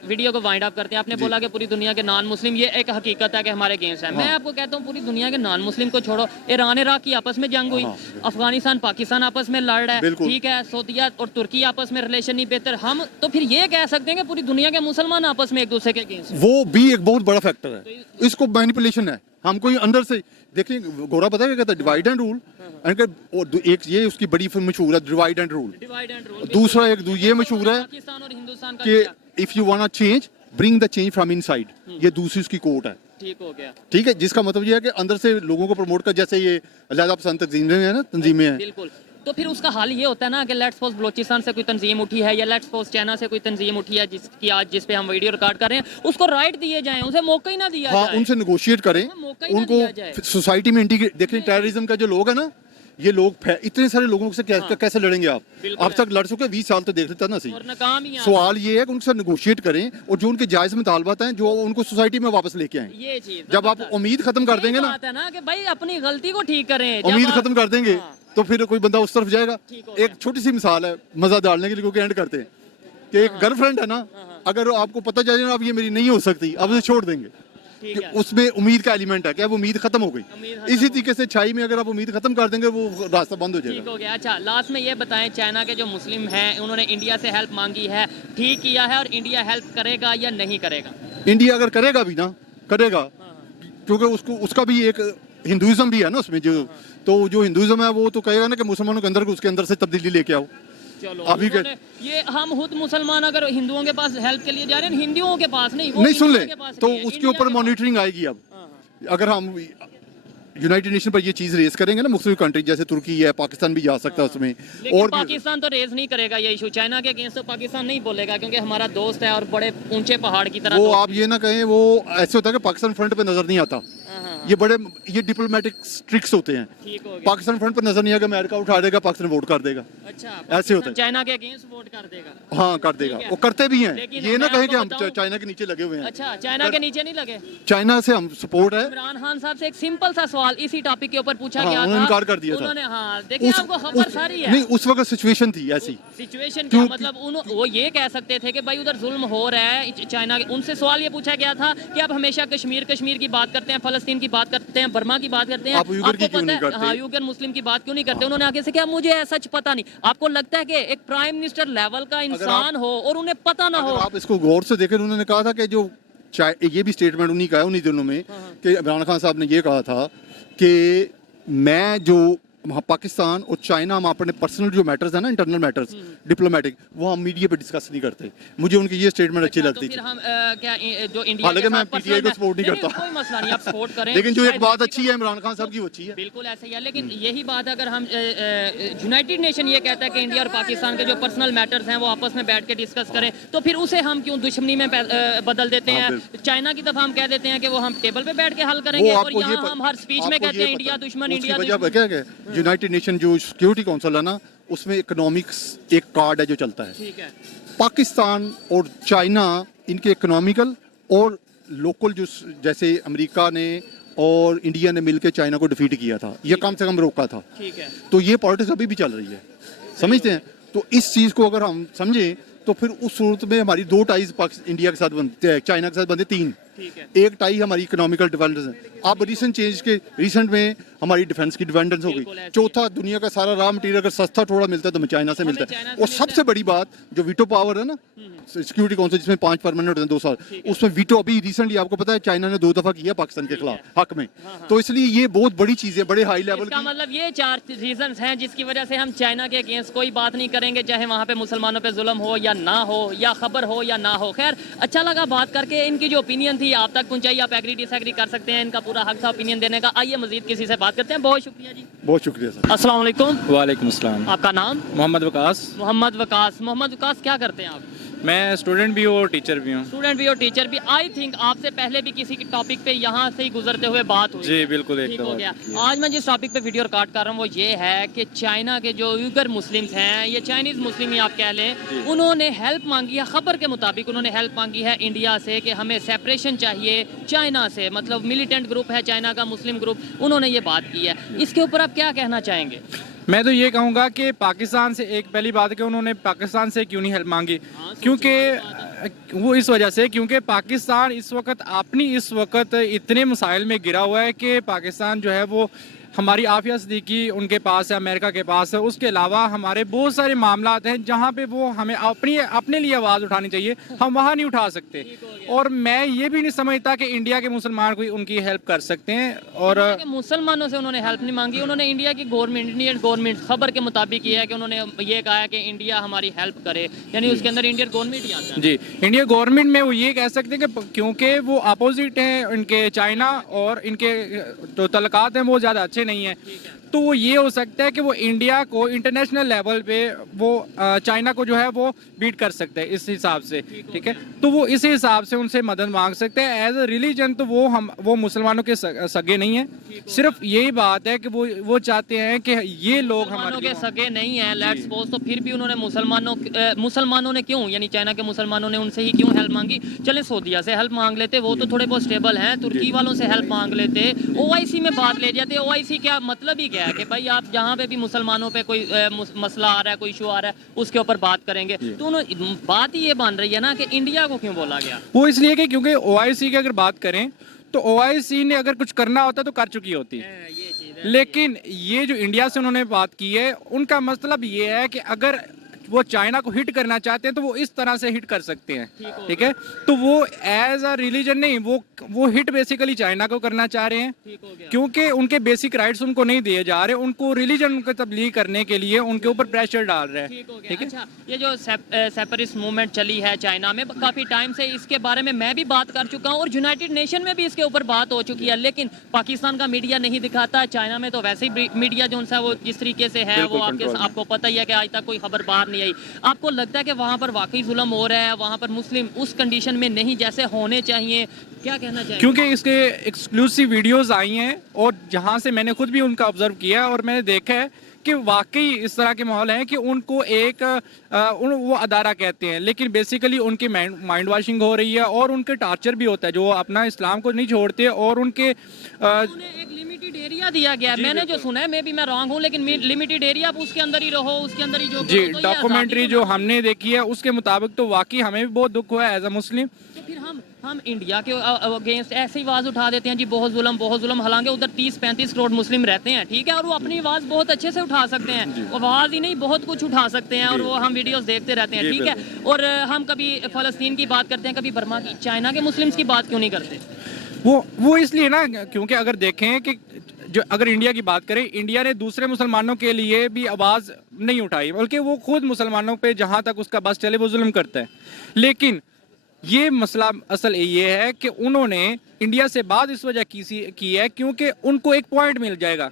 वीडियो को वाइंड अप करते हैं। आपने बोला कि पूरी दुनिया के नॉन मुस्लिम, ये एक हकीकत है कि हमारे अगेंस्ट है। मैं आपको कहता हूँ पूरी दुनिया के नॉन मुस्लिम को छोड़ो, ईरान इराक की आपस में जंग हुई, अफगानिस्तान पाकिस्तान आपस में लड़ रहा है, बिल्कुल। ठीक है, सऊदीया और तुर्की आपस में रिलेशन नहीं बेहतर, हम तो फिर ये कह सकते हैं कि पूरी दुनिया के मुसलमान आपस में एक दूसरे के अगेंस्ट। वो भी एक बहुत बड़ा फैक्टर है, इसको मैनिपुलेशन है। हम कोई अंदर से देखिए, गोरा पता है क्या कहता है, डिवाइड एंड रूल। एक ये उसकी बड़ी फिल्म मशहूर है divide and rule. Divide and rule. दूसरा एक ये मशहूर है पाकिस्तान और हिंदुस्तान का कि क्या? If you want change bring the change from inside, ये दूसरी उसकी कोट है। ठीक हो गया। ठीक है, जिसका मतलब ये है कि अंदर से लोगों को प्रमोट कर, जैसे ये अलहदा पसंद तंजीमें हैं ना, तंजीमें हैं। बिल्कुल। तो फिर उसका हाल ये होता है ना कि लेट्स सपोज बलोचिस्तान से कोई तंजीम उठी है या लेट्स सपोज चाइना से कोई तंजीम उठी है जिसकी आज जिस पे हम वीडियो रिकॉर्ड कर रहे हैं, उसको राइट दिए जाएं, उसे मौका ही ना दिया हाँ, जाए। उनसे नेगोशिएट करें, मौका ही ना दिया जाए। उनको सोसाइटी में इंटीग्रेट। देखें टेररिज्म का जो लोग है ना, ये लोग इतने सारे लोगों से कैसे लड़ेंगे आप? बिल्कुल अब तक लड़ चुके 20 साल तो देख लेता ना सही। और नाकाम ही हैं। सवाल ये है कि उनसे नेगोशिएट करें और जो उनके जायज मुतालबात हैं जो उनको सोसाइटी में वापस लेके आए। ये चीज जब आप उम्मीद खत्म कर देंगे ना, बात है ना कि भाई अपनी गलती को ठीक करें। जब उम्मीद आप- खत्म कर देंगे हाँ। तो फिर कोई बंदा उस तरफ जाएगा। ठीक हो गया। एक छोटी सी मिसाल है मजा डालने के लिए, क्योंकि एंड करते हैं कि एक गर्लफ्रेंड है ना, अगर आपको पता चले ना अब ये मेरी नहीं हो सकती, अब उसे छोड़ देंगे ठीक कि है। उसमें उम्मीद का एलिमेंट है कि अब उम्मीद खत्म हो उम्मीद गई। खत्म इसी तरीके से छाई में अगर आप उम्मीद खत्म कर देंगे वो रास्ता बंद हो ठीक जाएगा। हो गया। अच्छा, लास्ट में ये बताएं, चाइना के जो मुस्लिम हैं उन्होंने इंडिया से हेल्प मांगी है, ठीक किया है, और इंडिया हेल्प करेगा या नहीं करेगा? इंडिया अगर करेगा भी ना, करेगा, क्योंकि उसका भी एक हिंदुइज्म भी है ना उसमें, तो जो हिंदुइज्म है वो तो कहेगा ना कि मुसलमानों के अंदर उसके अंदर से तब्दीली लेके आओ। चलो अभी के- उन्होंने- ये हम खुद मुसलमान अगर हिंदुओं के पास हेल्प के लिए जा रहे हैं, हिंदुओं के पास नहीं, वो नहीं, सुन इंडिया ले, के पास तो नहीं है, उसके इंडिया ऊपर के पास। मॉनिटरिंग आएगी। अब हाँ, अगर हम यूनाइटेड नेशन पर ये चीज रेस करेंगे ना, मुख्तलिफ कंट्री जैसे तुर्की है, पाकिस्तान भी जा सकता है उसमें, लेकिन और पाकिस्तान तो रेज नहीं करेगा ये इशू। चाइना के अगेंस्ट तो पाकिस्तान नहीं बोलेगा क्योंकि हमारा दोस्त है और बड़े ऊंचे पहाड़ की तरह वो दोस्त आप ये ना कहें, वो ऐसे होता है कि पाकिस्तान फ्रंट पे नजर नहीं आता। हाँ, हाँ, ये डिप्लोमेटिक ट्रिक्स होते हैं। ठीक हो गया। पाकिस्तान फ्रंट पर नजर नहीं आएगा, अमेरिका उठा देगा, पाकिस्तान वोट कर देगा। अच्छा, ऐसे होता है। चाइना के अगेंस्ट वोट कर देगा। हाँ, कर देगा, ठीक है। वो करते भी हैं। लेकिन ये ना मैं कहें कि आपको हम बताऊं- चाइना के नीचे लगे हुए हैं। अच्छा, चाइना के नीचे नहीं लगे। चाइना से हम सपोर्ट है। इमरान खान साहब से एक सिंपल सा सवाल इसी टॉपिक के ऊपर पूछा हाँ, गया उन्होंने था, इनकार कर दिया था। उन्होंने, हाँ देखिए आपको खबर सारी है। नहीं, उस वक्त सिचुएशन थी ऐसी। सिचुएशन क्या क्यों- मतलब वो ये कह सकते थे कि भाई उधर जुल्म हो रहा है चाइना के। उनसे सवाल ये पूछा गया था कि आप हमेशा कश्मीर की बात करते हैं, फलस्तीन की बात करते हैं, बर्मा की बात करते हैं, आप उइगर की आपको क्यों पता नहीं है, करते? हाँ यूगर मुस्लिम की बात क्यों नहीं करते? उन्होंने आगे से क्या, मुझे सच पता नहीं। आपको लगता है कि एक प्राइम मिनिस्टर लेवल का इंसान हो और उन्हें पता ना हो? अगर आप इसको गौर से देखें, उन्होंने कहा था कि जो ये भी स्टेटमेंट उन्हीं का है उन्हीं दिनों में, कि इमरान खान साहब ने ये कहा था कि मैं जो पाकिस्तान और चाइना, हम अपने पर्सनल जो मैटर्स है ना, इंटरनल मैटर्स डिप्लोमेटिक, वो हम मीडिया पे डिस्कस नहीं करते। मुझे उनकी ये स्टेटमेंट अच्छी अच्छा, लगती तो फिर थी। हम जो इंडिया हालांकि के मैं साथ PTI को personal- support नहीं करता। कोई मसला नहीं, आप सपोर्ट करें। लेकिन जो एक शायद बात किसी अच्छी को- है इमरान खान साहब की, वो अच्छी है। बिल्कुल ऐसे ही है, लेकिन यही बात अगर हम यूनाइटेड नेशन ये कहता है कि इंडिया और पाकिस्तान के जो पर्सनल मैटर्स हैं वो आपस में बैठ के डिस्कस करें, तो फिर उसे हम क्यों दुश्मनी में बदल देते हाँ, हैं? चाइना की तरफ हम कह देते हैं कि वो हम टेबल पे बैठ के हल करेंगे, और यहाँ हम हर स्पीच में कहते हैं इंडिया दुश्मन, इंडिया दुश्मन। क्या है, यूनाइटेड नेशन जो सिक्योरिटी काउंसिल है ना, उसमें इकोनॉमिक्स एक कार्ड है जो चलता है। ठीक है। पाकिस्तान और चाइना इनके इकोनॉमिकल और लोकल जो, जैसे अमेरिका ने और इंडिया ने मिलकर चाइना को डिफीट किया था, ये कम से कम रोका था। ठीक है। तो ये पॉलिटिक्स अभी भी चल रही है, समझते हैं? तो इस चीज़ को अगर हम समझें तो फिर उस सूरत में हमारी 2 टाइज इंडिया के साथ बनते हैं, चाइना के साथ बनते 3। ठीक है। एक टाई हमारी इकोनॉमिकल डिपेंडेंस है। अब रिसेंट में हमारी डिफेंस की डिपेंडेंस हो बिल्कुल गई। ऐसे ही चौथा, दुनिया का सारा रॉ मटेरियल अगर सस्ता थोड़ा मिलता है तो हमें चाइना से हमें मिलता चाइना है। से और मिलता सबसे बड़ी बात, जो वीटो पावर है ना सिक्योरिटी काउंसिल, जिसमें 5 परमानेंट होते हैं 2 साल, उसमें वीटो अभी रिसेंटली आपको पता है चाइना ने 2 दफा किया पाकिस्तान के खिलाफ हक में। तो इसलिए ये बहुत बड़ी चीज है, बड़े हाई लेवल इसका की। मतलब ये 4 रीजंस हैं जिसकी वजह से हम चाइना के अगेंस्ट कोई बात नहीं करेंगे, चाहे वहाँ पे मुसलमानों पे जुल्म हो या ना हो, या खबर हो या ना हो। खैर, अच्छा लगा बात करके। इनकी जो ओपिनियन थी आप तक पहुंचाई, आप एग्री डिसएग्री कर सकते हैं, इनका पूरा हक था ओपिनियन देने का। आइए मजीद किसी से बात करते हैं। बहुत शुक्रिया जी। बहुत शुक्रिया सर। अस्सलाम वालेकुम। वालेकुम अस्सलाम। आपका नाम? मोहम्मद वकास। मोहम्मद वकास। मोहम्मद वकास, क्या करते हैं आप? मैं स्टूडेंट भी हूँ और टीचर भी हूँ। स्टूडेंट भी और टीचर भी। आई थिंक आपसे पहले भी किसी टॉपिक पे यहाँ से ही गुजरते हुए बात हुई। जी बिल्कुल, एक ठीक दफा हो गया। की है। आज मैं जिस टॉपिक पे वीडियो रिकॉर्ड कर रहा हूँ वो ये है कि चाइना के जो उइगर मुस्लिम्स हैं, ये चाइनीज मुस्लिम ही आप कह लें, उन्होंने हेल्प मांगी है। खबर के मुताबिक उन्होंने हेल्प मांगी है इंडिया से कि हमें सेपरेशन चाहिए चाइना से। मतलब मिलिटेंट ग्रुप है चाइना का, मुस्लिम ग्रुप, उन्होंने ये बात की है। इसके ऊपर आप क्या कहना चाहेंगे? मैं तो ये कहूँगा कि पाकिस्तान से, एक पहली बात है कि उन्होंने पाकिस्तान से क्यों नहीं हेल्प मांगी, क्योंकि वो इस वजह से क्योंकि पाकिस्तान इस वक्त इतने मसाइल में गिरा हुआ है कि पाकिस्तान जो है वो हमारी आफिया सिद्दीकी उनके पास है, अमेरिका के पास है। उसके अलावा हमारे बहुत सारे मामलात हैं जहाँ पे वो हमें अपने लिए आवाज़ उठानी चाहिए, हम वहाँ नहीं उठा सकते। और मैं ये भी नहीं समझता कि इंडिया के मुसलमान कोई उनकी हेल्प कर सकते हैं। और मुसलमानों से उन्होंने हेल्प नहीं मांगी, उन्होंने इंडिया की गवर्नमेंट, इंडियन गवर्नमेंट खबर के मुताबिक ये है कि उन्होंने ये कहा है कि इंडिया हमारी हेल्प करे, यानी उसके अंदर इंडियन गवर्नमेंट ही आता है। जी, इंडिया गवर्नमेंट में वो ये कह सकते हैं कि क्योंकि वो अपोजिट हैं इनके चाइना, और इनके जो तल्लुकात हैं वो ज़्यादा अच्छे नहीं हैं, तो वो ये हो सकता है कि वो इंडिया को इंटरनेशनल लेवल पे वो चाइना को जो है वो बीट कर सकते हैं इस हिसाब से, ठीक है। तो वो इस हिसाब से उनसे मदद मांग सकते हैं। एज अ रिलीजन तो वो मुसलमानों के सगे नहीं है। सिर्फ यही बात है कि वो चाहते हैं कि ये लोग मुसलमानों के सगे नहीं है, लेट्स सपोज, तो फिर भी उन्होंने मुसलमानों ने क्यों, यानी चाइना के मुसलमानों ने उनसे ही क्यों हेल्प मांगी? चले सऊदीया से हेल्प मांग लेते, वो तो थोड़े बहुत स्टेबल हैं, तुर्की वालों से हेल्प मांग लेते, ओआईसी में बात ले जाते। ओआईसी क्या मतलब ही क्या है कि भाई आप जहाँ पे भी मुसलमानों पे कोई मसला आ रहा है, कोई इशू आ रहा है, उसके ऊपर बात करेंगे। तो बात ही ये बन रही है ना कि इंडिया को क्यों बोला गया? वो इसलिए कि क्योंकि ओआईसी की अगर बात करें तो ओआईसी ने अगर कुछ करना होता तो कर चुकी होती, लेकिन ये जो इंडिया से उन्होंने बात की है, उनका मतलब ये है कि अगर वो चाइना को हिट करना चाहते हैं तो वो इस तरह से हिट कर सकते हैं, ठीक है। तो वो एज अ रिलीजन नहीं, वो हिट बेसिकली चाइना को करना चाह रहे हैं, क्योंकि उनके बेसिक राइट्स उनको नहीं दिए जा रहे, उनको रिलीजन को तब्लीग करने के लिए उनके ऊपर प्रेशर डाल रहे हैं, ठीक है। अच्छा, ये जो सेपरेटिस्ट मूवमेंट चली है चाइना में काफी टाइम से, इसके बारे में मैं भी बात कर चुका हूँ और यूनाइटेड नेशन में भी इसके ऊपर बात हो चुकी है, लेकिन पाकिस्तान का मीडिया नहीं दिखाता। चाइना में तो वैसे ही मीडिया जो है वो जिस तरीके से है वो आपको पता ही है कि आज तक कोई खबर बाहर नहीं आई। आपको लगता है कि वहां पर वाकई जुल्म हो रहा है, वहां पर मुस्लिम उस कंडीशन में नहीं जैसे होने चाहिए? क्या कहना चाहिए? क्योंकि इसके एक्सक्लूसिव वीडियोस आई हैं और जहां से मैंने खुद भी उनका ऑब्जर्व किया और मैंने देखा है कि वाकई इस तरह के माहौल हैं कि उनको वो अदारा कहते हैं, लेकिन बेसिकली उनकी माइंड वॉशिंग हो रही है और उनके टार्चर भी होता है, जो अपना इस्लाम को नहीं छोड़ते। और उनके एक लिमिटेड एरिया दिया गया है, मैंने जो सुना है, मैं रॉन्ग हूँ, लेकिन लिमिटेड एरिया, आप उसके अंदर ही रहो, उसके अंदर ही जो जी, डॉक्यूमेंट्री जो हमने देखी है उसके मुताबिक तो वाकई हमें भी बहुत दुख हुआ है एज अ मुस्लिम। तो फिर हम इंडिया के अगेंस्ट ऐसी आवाज़ उठा देते हैं जी, बहुत जुल्म, हालांकि उधर 30-35 करोड़ मुस्लिम रहते हैं, ठीक है, और वो अपनी आवाज़ बहुत अच्छे से उठा सकते हैं, आवाज़ ही नहीं बहुत कुछ उठा सकते हैं, और वो हम वीडियोस देखते रहते हैं, ठीक है। और हम कभी फ़लस्तीन की बात करते हैं, कभी बर्मा की, चाइना के मुस्लिम्स की बात क्यों नहीं करते? वो इसलिए ना, क्योंकि अगर देखें कि जो अगर इंडिया की बात करें, इंडिया ने दूसरे मुसलमानों के लिए भी आवाज़ नहीं उठाई, बल्कि वो खुद मुसलमानों पे जहाँ तक उसका बस चले वो जुल्म करता है। लेकिन ये मसला असल ये है कि उन्होंने इंडिया से बात इस वजह की है क्योंकि उनको एक पॉइंट मिल जाएगा,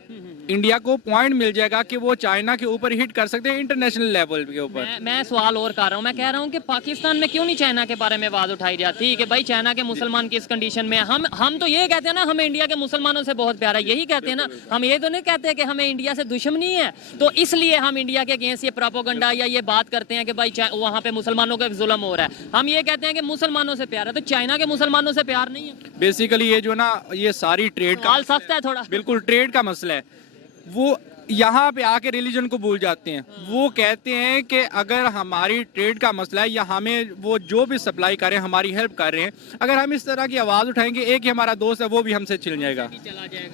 इंडिया को पॉइंट मिल जाएगा कि वो चाइना के ऊपर हिट कर सकते हैं इंटरनेशनल लेवल के ऊपर। मैं सवाल और कर रहा हूँ, मैं कह रहा हूँ कि पाकिस्तान में क्यों नहीं चाइना के बारे में आवाज उठाई जाती कि भाई चाइना के मुसलमान किस कंडीशन में? हम तो ये कहते हैं ना, हमें इंडिया के मुसलमानों से बहुत प्यार है, यही कहते हैं ना, हम ये तो नहीं कहते कि हमें इंडिया से दुश्मनी है, तो इसलिए हम इंडिया के अगेंस्ट ये प्रोपेगेंडा या ये बात करते हैं कि भाई वहाँ पे मुसलमानों का जुल्म हो रहा है। हम ये कहते हैं कि मुसलमानों से प्यार है, तो चाइना के मुसलमानों से प्यार नहीं है। बेसिकली ये जो ना, ये सारी ट्रेड का सख्त है थोड़ा, बिल्कुल ट्रेड का मसला है। वो यहाँ पे आके रिलीजन को भूल जाते हैं। वो कहते हैं कि अगर हमारी ट्रेड का मसला है या हमें वो जो भी सप्लाई कर रहे हैं, हमारी हेल्प कर रहे हैं, अगर हम इस तरह की आवाज़ उठाएंगे, एक ही हमारा दोस्त है वो भी हमसे छिल जाएगा,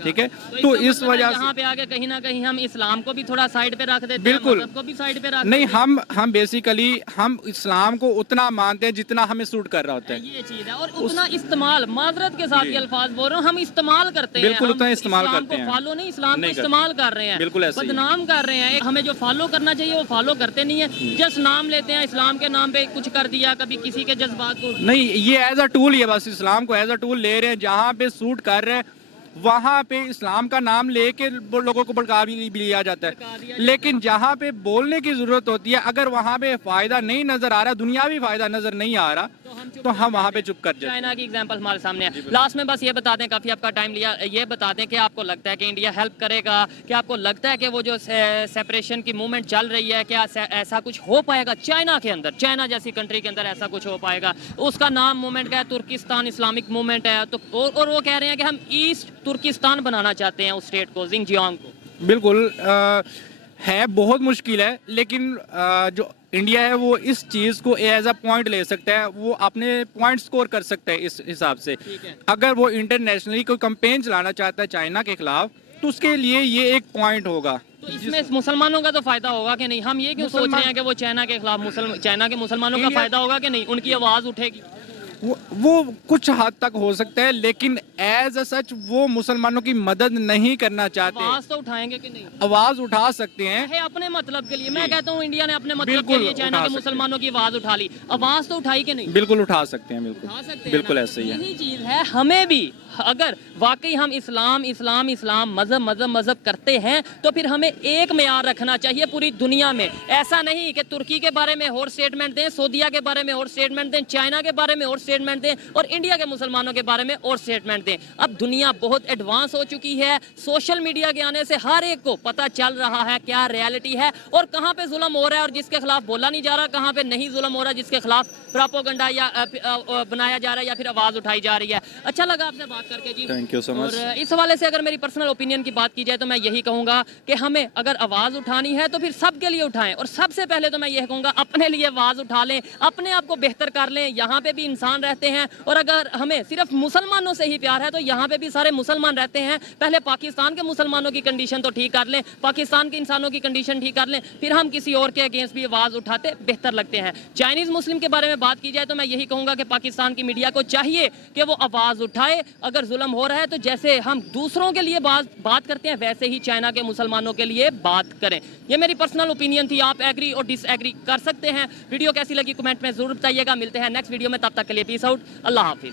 ठीक है। तो इस वजह से यहाँ पे आके कहीं ना कहीं हम इस्लाम को भी थोड़ा साइड पे रख देते हैं, बिल्कुल को भी साइड पे रख नहीं, हम बेसिकली हम इस्लाम को उतना मानते हैं जितना हमें सूट कर रहा होता है, ये चीज है। और उतना इस्तेमाल, माजरत के साथ ये अल्फाज बोल रहा हूँ, हम इस्तेमाल करते हैं, बिल्कुल उतना इस्तेमाल करते हैं, फॉलो नहीं, इस्लाम को इस्तेमाल कर रहे हैं, बिल्कुल ऐसे बदनाम कर रहे हैं। हमें जो फॉलो करना चाहिए वो फॉलो करते नहीं है, जस्ट नाम लेते हैं, इस्लाम के नाम पे कुछ कर दिया, कभी किसी के जज्बात को नहीं, ये एज अ टूल, ये बस इस्लाम को एज अ टूल ले रहे हैं, जहाँ पे सूट कर रहे हैं वहाँ पे इस्लाम का नाम लेके लोगों को भड़का भी लिया जाता है। लेकिन जहाँ पे बोलने की जरूरत होती है, अगर वहाँ पे फायदा नहीं नजर आ रहा, दुनियावी फायदा नजर नहीं आ रहा, तो हम वहाँ पे चुप कर जाते हैं। चाइना की एग्जांपल हमारे सामने है। लास्ट में बस ये बता दें, काफी आपका टाइम लिया, ये बता दें कि आपको लगता है कि इंडिया हेल्प करेगा, क्या आपको लगता है कि वो जो सेपरेशन की मूवमेंट चल रही है, क्या ऐसा कुछ हो पाएगा चाइना के अंदर, चाइना जैसी कंट्री के अंदर ऐसा कुछ हो पाएगा? उसका नाम मूवमेंट का है तुर्किस्तान इस्लामिक मूवमेंट है, तो और वो कह रहे हैं कि हम ईस्ट तुर्किस्तान बनाना चाहते हैं उस स्टेट को, जिंगजियांग को। बिल्कुल है, बहुत मुश्किल है, लेकिन जो इंडिया है वो इस चीज़ को एज अ पॉइंट ले सकता है, वो अपने पॉइंट स्कोर कर सकता है इस हिसाब से। अगर वो इंटरनेशनली कोई कैंपेन चलाना चाहता है चाइना के खिलाफ, तो उसके लिए ये एक पॉइंट होगा। तो इसमें मुसलमानों का तो फायदा होगा कि नहीं? हम ये क्यों सोच रहे हैं कि वो चाइना के खिलाफ चाइना के मुसलमानों का फायदा होगा कि नहीं? उनकी आवाज उठेगी? वो कुछ हद तक हो सकता है, लेकिन एज सच वो मुसलमानों की मदद नहीं करना चाहते। आवाज तो उठाएंगे कि नहीं? आवाज उठा सकते हैं है अपने मतलब के लिए। मैं कहता हूँ इंडिया ने अपने मतलब के बिल्कुल लिए चाइना उठा के सकते मुसलमानों की आवाज उठा ली, आवाज तो उठाई कि नहीं? बिल्कुल उठा सकते हैं, बिल्कुल उठा सकते हैं बिल्कुल ना? ऐसे ही है। यही चीज है, हमें भी अगर वाकई हम इस्लाम इस्लाम इस्लाम मजहब मजहब मजहब करते हैं तो फिर हमें एक मेयार रखना चाहिए पूरी दुनिया में। ऐसा नहीं कि तुर्की के बारे में और स्टेटमेंट दें, सऊदीया के बारे में और स्टेटमेंट दें, चाइना के बारे में और स्टेटमेंट दें और इंडिया के मुसलमानों के बारे में और स्टेटमेंट दें। अब दुनिया बहुत एडवांस हो चुकी है। सोशल मीडिया के आने से हर एक को पता चल रहा है क्या रियलिटी है और कहाँ पे जुल्म हो रहा है और जिसके खिलाफ बोला नहीं जा रहा, कहाँ पे नहीं जुल्म हो रहा, जिसके खिलाफ प्रोपेगेंडा या बनाया जा रहा है या फिर आवाज उठाई जा रही है। अच्छा लगा आपसे बात करके जी, थैंक यू सो मच। और इस हवाले से अगर मेरी पर्सनल ओपिनियन की बात की जाए तो मैं यही कहूंगा कि हमें अगर आवाज उठानी है तो फिर सबके लिए उठाएं और सबसे पहले तो मैं यह कहूंगा अपने लिए आवाज उठा लें, अपने आप को बेहतर कर लें। यहाँ पे भी इंसान रहते हैं और अगर हमें सिर्फ मुसलमानों से ही प्यार है तो यहाँ पे भी सारे मुसलमान रहते हैं। पहले पाकिस्तान के मुसलमानों की कंडीशन तो ठीक कर लें, पाकिस्तान के इंसानों की कंडीशन ठीक कर लें, फिर हम किसी और के अगेंस्ट भी आवाज उठाते बेहतर लगते हैं। चाइनीज मुस्लिम के बारे में बात की जाए तो मैं यही कहूंगा कि पाकिस्तान की मीडिया को चाहिए कि वो आवाज उठाए। अगर जुल्म हो रहा है तो जैसे हम दूसरों के लिए बात करते हैं वैसे ही चाइना के मुसलमानों के लिए बात करें। ये मेरी पर्सनल ओपिनियन थी, आप एग्री और डिसएग्री कर सकते हैं। वीडियो कैसी लगी कमेंट में जरूर बताइएगा। मिलते हैं नेक्स्ट वीडियो में, तब तक के लिए पीस आउट, अल्लाह हाफिज।